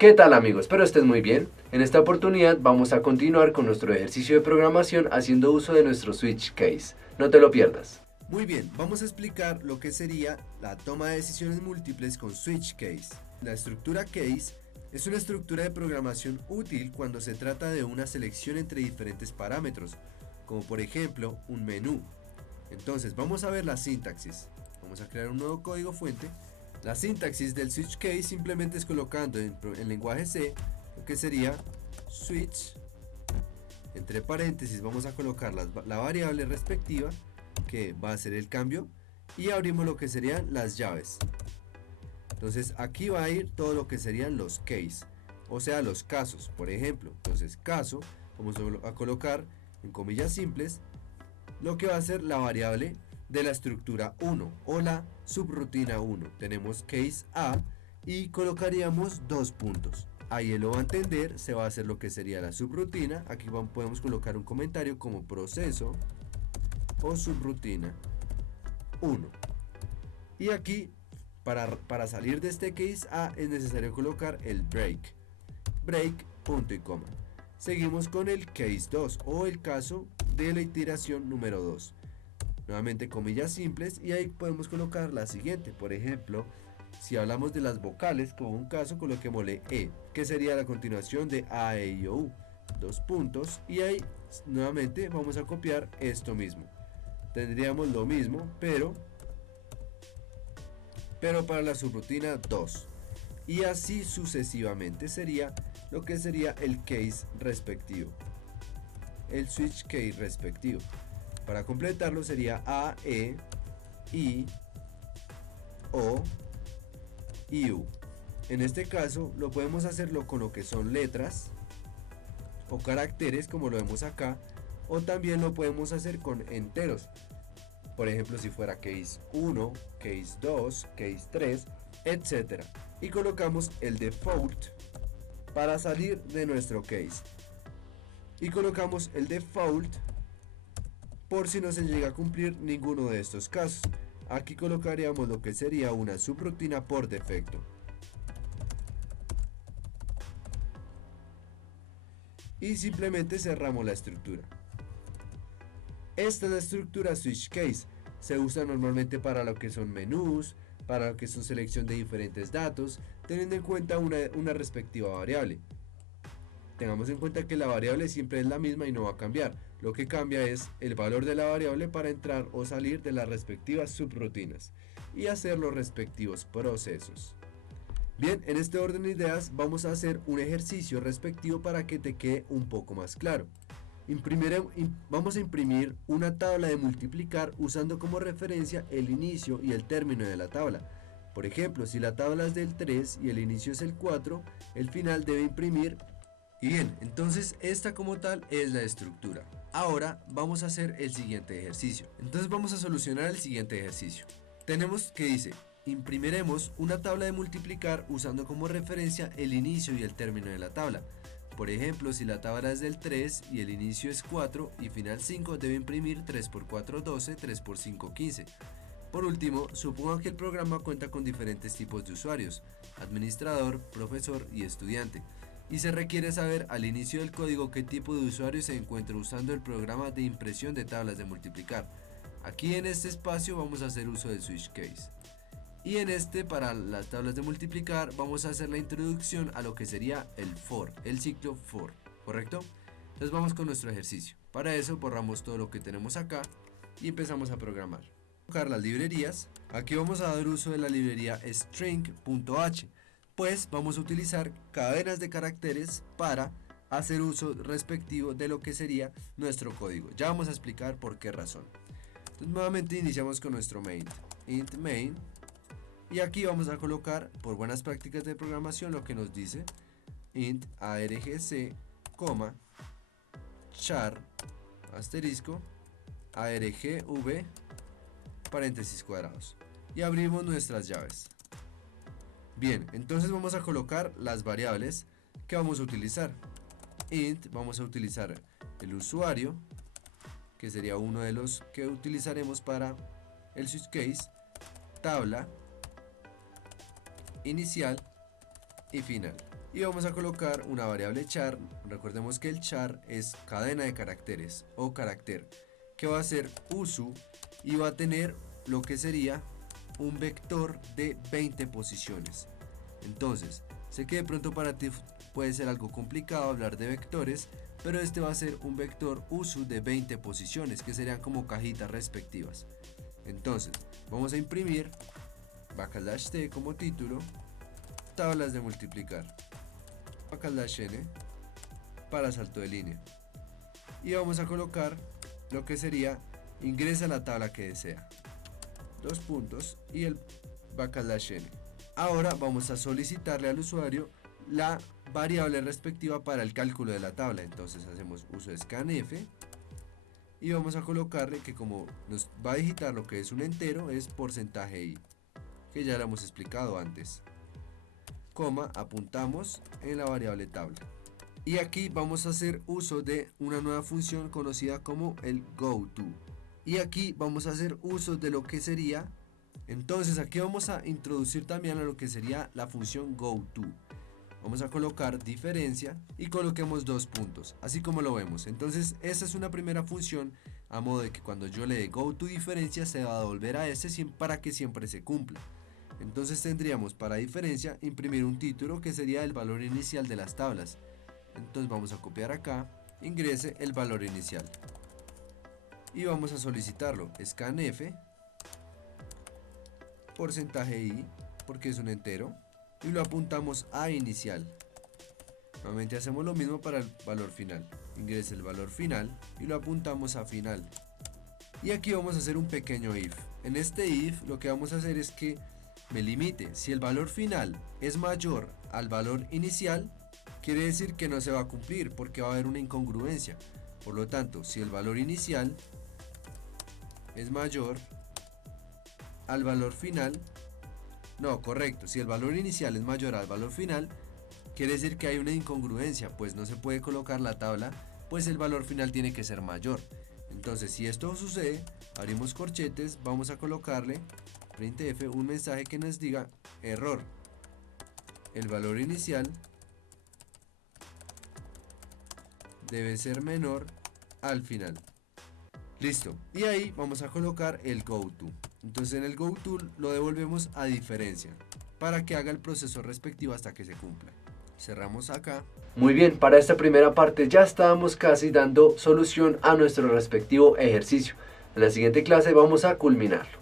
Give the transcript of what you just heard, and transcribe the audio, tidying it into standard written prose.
¿Qué tal amigos? Espero estén muy bien. En esta oportunidad vamos a continuar con nuestro ejercicio de programación haciendo uso de nuestro switch case. No te lo pierdas. Muy bien, vamos a explicar lo que sería la toma de decisiones múltiples con switch case. La estructura case es una estructura de programación útil cuando se trata de una selección entre diferentes parámetros, como por ejemplo un menú. Entonces vamos a ver la sintaxis. Vamos a crear un nuevo código fuente. La sintaxis del switch case simplemente es colocando en lenguaje C lo que sería switch, entre paréntesis vamos a colocar la variable respectiva que va a ser el cambio y abrimos lo que serían las llaves. Entonces aquí va a ir todo lo que serían los case, o sea los casos, por ejemplo. Entonces caso, vamos a colocar en comillas simples lo que va a ser la variable de la estructura 1 o la subrutina 1. Tenemos case A y colocaríamos dos puntos. Ahí él lo va a entender, se va a hacer lo que sería la subrutina. Aquí podemos colocar un comentario como proceso o subrutina 1. Y aquí, para salir de este case A, es necesario colocar el break. Break, punto y coma. Seguimos con el case 2 o el caso de la iteración número 2. Nuevamente comillas simples y ahí podemos colocar la siguiente. Por ejemplo, si hablamos de las vocales, como un caso, coloquémosle E, que sería la continuación de A, E, I, O, U. Dos puntos y ahí nuevamente vamos a copiar esto mismo. Tendríamos lo mismo, pero para la subrutina 2. Y así sucesivamente sería lo que sería el case respectivo. El switch case respectivo. Para completarlo sería A, E, I, O, I, U. En este caso lo podemos hacerlo con lo que son letras o caracteres como lo vemos acá, o también lo podemos hacer con enteros. Por ejemplo, si fuera case 1, case 2, case 3, etc. Y colocamos el default para salir de nuestro case. Y colocamos el default por si no se llega a cumplir ninguno de estos casos. Aquí colocaríamos lo que sería una subrutina por defecto. Y simplemente cerramos la estructura. Esta es la estructura switch case. Se usa normalmente para lo que son menús, para lo que son selección de diferentes datos, teniendo en cuenta una respectiva variable. Tengamos en cuenta que la variable siempre es la misma y no va a cambiar. Lo que cambia es el valor de la variable para entrar o salir de las respectivas subrutinas y hacer los respectivos procesos. Bien, en este orden de ideas vamos a hacer un ejercicio respectivo para que te quede un poco más claro. Vamos a imprimir una tabla de multiplicar usando como referencia el inicio y el término de la tabla. Por ejemplo, si la tabla es del 3 y el inicio es el 4, el final debe imprimir. Y bien, entonces esta como tal es la estructura. Ahora vamos a hacer el siguiente ejercicio. Entonces vamos a solucionar el siguiente ejercicio. Tenemos que dice, imprimiremos una tabla de multiplicar usando como referencia el inicio y el término de la tabla. Por ejemplo, si la tabla es del 3 y el inicio es 4 y final 5, debe imprimir 3 por 4, 12, 3 por 5, 15. Por último, suponga que el programa cuenta con diferentes tipos de usuarios, administrador, profesor y estudiante, y se requiere saber al inicio del código qué tipo de usuario se encuentra usando el programa de impresión de tablas de multiplicar. Aquí en este espacio vamos a hacer uso del switch case. Y en este, para las tablas de multiplicar, vamos a hacer la introducción a lo que sería el for, el ciclo for, ¿correcto? Entonces vamos con nuestro ejercicio. Para eso borramos todo lo que tenemos acá y empezamos a programar. Colocar las librerías. Aquí vamos a dar uso de la librería string.h, pues vamos a utilizar cadenas de caracteres para hacer uso respectivo de lo que sería nuestro código. Ya vamos a explicar por qué razón. Entonces nuevamente iniciamos con nuestro main. Int main. Y aquí vamos a colocar, por buenas prácticas de programación, lo que nos dice int argc, char, asterisco, argv, paréntesis cuadrados. Y abrimos nuestras llaves. Bien, entonces vamos a colocar las variables que vamos a utilizar. Int, vamos a utilizar el usuario, que sería uno de los que utilizaremos para el switch case, tabla, inicial y final. y vamos a colocar una variable char. Recordemos que el char es cadena de caracteres o carácter, que va a ser uso y va a tener lo que sería un vector de 20 posiciones. Entonces, sé que de pronto para ti puede ser algo complicado hablar de vectores, pero este va a ser un vector uso de 20 posiciones, que serían como cajitas respectivas. Entonces, vamos a imprimir \t como título, tablas de multiplicar, \n para salto de línea, y vamos a colocar lo que sería ingresa la tabla que desea, dos puntos y el \n. Ahora vamos a solicitarle al usuario la variable respectiva para el cálculo de la tabla. Entonces hacemos uso de scanf y vamos a colocarle que, como nos va a digitar lo que es un entero, es %i, que ya lo hemos explicado antes, coma, apuntamos en la variable tabla. Y aquí vamos a hacer uso de una nueva función conocida como el goTo, y aquí vamos a hacer uso de lo que sería, entonces aquí vamos a introducir también a lo que sería la función goTo. Vamos a colocar diferencia y coloquemos dos puntos, así como lo vemos. Entonces esta es una primera función, a modo de que cuando yo le dé goTo diferencia se va a devolver a ese para que siempre se cumpla. Entonces tendríamos para diferencia imprimir un título que sería el valor inicial de las tablas. Entonces vamos a copiar acá, ingrese el valor inicial y vamos a solicitarlo, scanf %i, porque es un entero, y lo apuntamos a inicial. Nuevamente hacemos lo mismo para el valor final, ingrese el valor final y lo apuntamos a final. Y aquí vamos a hacer un pequeño if. En este if lo que vamos a hacer es que me limite, si el valor final es mayor al valor inicial, quiere decir que no se va a cumplir porque va a haber una incongruencia. Por lo tanto, si el valor inicial es mayor al valor final, no, correcto, si el valor inicial es mayor al valor final, quiere decir que hay una incongruencia, pues no se puede colocar la tabla, pues el valor final tiene que ser mayor. Entonces, si esto sucede, abrimos corchetes, vamos a colocarle printf un mensaje que nos diga error, el valor inicial debe ser menor al final. Listo, y ahí vamos a colocar el goTo. Entonces en el goTo lo devolvemos a diferencia para que haga el proceso respectivo hasta que se cumpla. Cerramos acá. Muy bien, para esta primera parte ya estábamos casi dando solución a nuestro respectivo ejercicio. En la siguiente clase vamos a culminarlo.